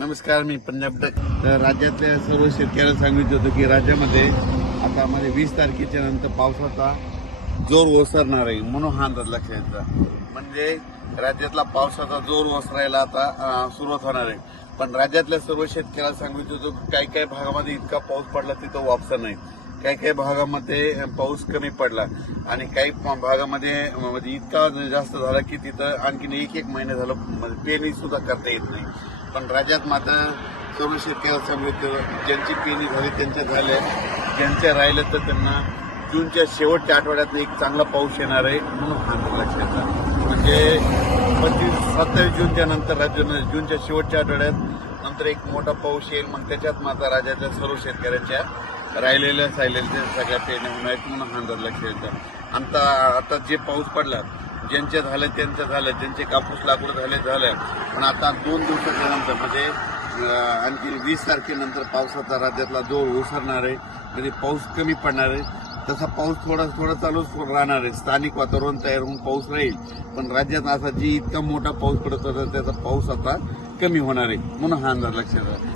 नमस्कार मी पंजाब तर राज्यातल्या सर्व शेतकऱ्यांना सांगितलं होतं की राज्यामध्ये आता मध्ये वीस तारखेच्या नंतर पावसाचा जोर ओसरणार आहे म्हणून हा अंदाज लक्षात यायचा म्हणजे राज्यातला पावसाचा जोर ओसरायला आता सुरुवात होणार आहे. पण राज्यातल्या सर्व शेतकऱ्याला सांगितलं होतं काही काही भागामध्ये इतका पाऊस पडला तिथं वापसा नाही. काही काही भागामध्ये पाऊस कमी पडला. आणि काही भागामध्ये म्हणजे इतका जास्त झाला की तिथं आणखीन एक एक महिने झालं म्हणजे पेरणी सुद्धा करता येत नाही. पण राज्यात मात्र सर्व शेतकऱ्याला सांगितलं ज्यांची पेरणी झाली त्यांच्या झाल्या ज्यांच्या राहिलं तर त्यांना जूनच्या शेवटच्या आठवड्यात एक चांगला पाऊस येणार आहे म्हणून हा अंदाज लक्षात म्हणजे पंचवीस सत्तावीस जूनच्या नंतर राज्यानं जूनच्या शेवटच्या आठवड्यात नंतर एक मोठा पाऊस येईल मग त्याच्यात मात्र राज्याच्या सर्व शेतकऱ्यांच्या राहिलेल्या सायलेल्या सगळ्या पेरण्या होणार आहेत म्हणून हा अंदाज लक्षात येतो. आता आता जे पाऊस पडला ज्यांचे झालं त्यांचं झालं ज्यांचे कापूस लाकूड झाले झालं. पण आता दोन दिवसाच्या नंतर म्हणजे आणखी वीस तारखेनंतर पावसाचा राज्यातला जोर ओसरणार आहे म्हणजे पाऊस कमी पडणार आहे तसा पाऊस थोडा थोडा चालूच राहणार आहे. स्थानिक वातावरण तयार होऊन पाऊस राहील. पण राज्यात असा जी इतका मोठा पाऊस पडत होता त्याचा पाऊस आता कमी होणार आहे म्हणून हा अंदाज लक्षात आला